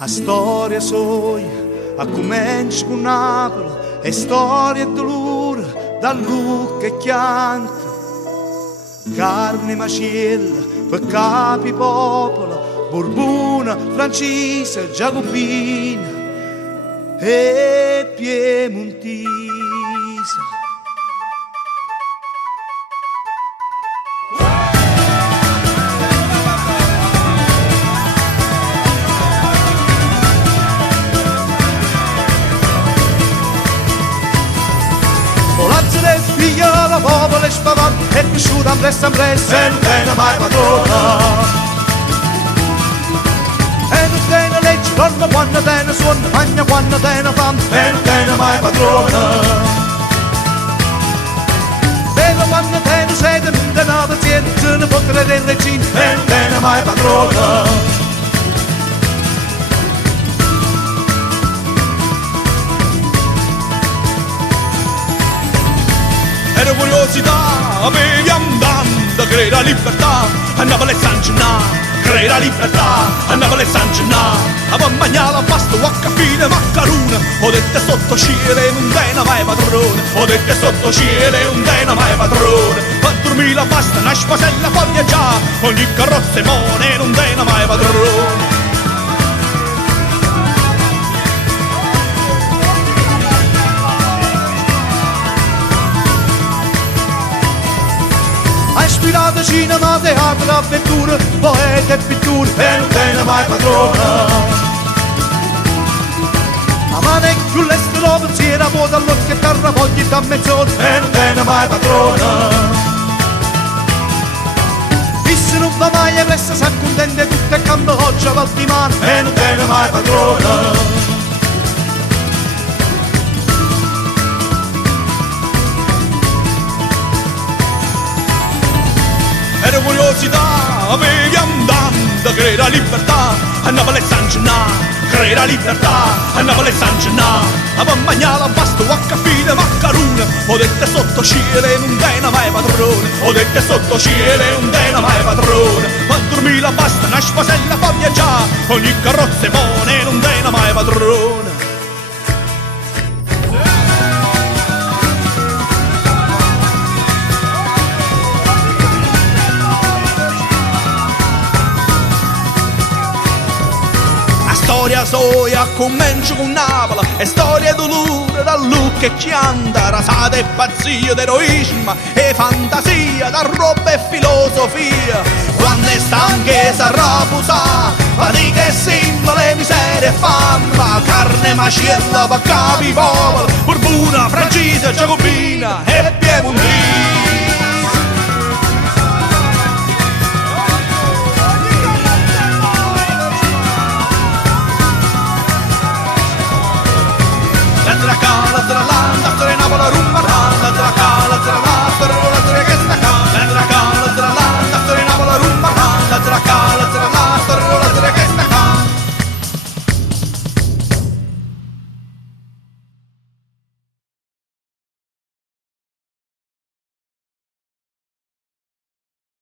A storia sua, a comincia con Napoli, e storia e dolore, da Lucca e chianta. Carne macella, per capi popolo, Borbona, Francese, Giacobina e Piemontese. Del figlio la popolo è spavante, è cresciuta ambressa e non tiene mai padrona. E non tiene legge, dorme quando tiene sonno, mangia quando tiene fame e non tiene mai padrona. Beve quando tiene sete, non tiene pazienza, se ne può credere il regino e non tiene mai padrona. Era curiosità, avevi andando, creda libertà, a Napoli e San Gennà, creda libertà, a Napoli e San Gennà, a mangiare la pasta, a capire maccaruna, ho detto sotto cielo e non tiene mai padrone, ho detto sotto cielo e non tiene mai padrone, fa dormire la pasta, una spasella fa viaggiare, ogni carrozza e mone non tiene mai padrone. Ha ispirato cinema, teatro, avventure, poeta e pitture e non tiene mai padrona. A mano è più l'estero, pensiero, vuota all'occhio e carra, fogli da mezz'ora e non tiene mai padrona. E se non va mai, resta s'accontenta tutto e cambia oggi a Valdimano e non tiene mai padrona. Era curiosità, avevi andando, creda libertà, a Napoli e San Gennà, creda libertà, a Napoli e San Gennà, a mangiare la pasta, a capire maccaruna, ho detto sotto cielo e non tiene mai padrone, ho detto sotto cielo e non tiene mai padrone, fa dormire la pasta, una spasella fa viaggiare, ogni carrozza e mone non tiene mai padrone. Storia soia comincia con Napoli, è storia dolore da Lucca e Chianta, rasata e pazzia d'eroismo e fantasia, da roba e filosofia. Quando è stanchezza rapusa, fatica e simbole, miseria e fama, carne macella per capi popolo, Borbona, Francese, Giacobina e Piemontese.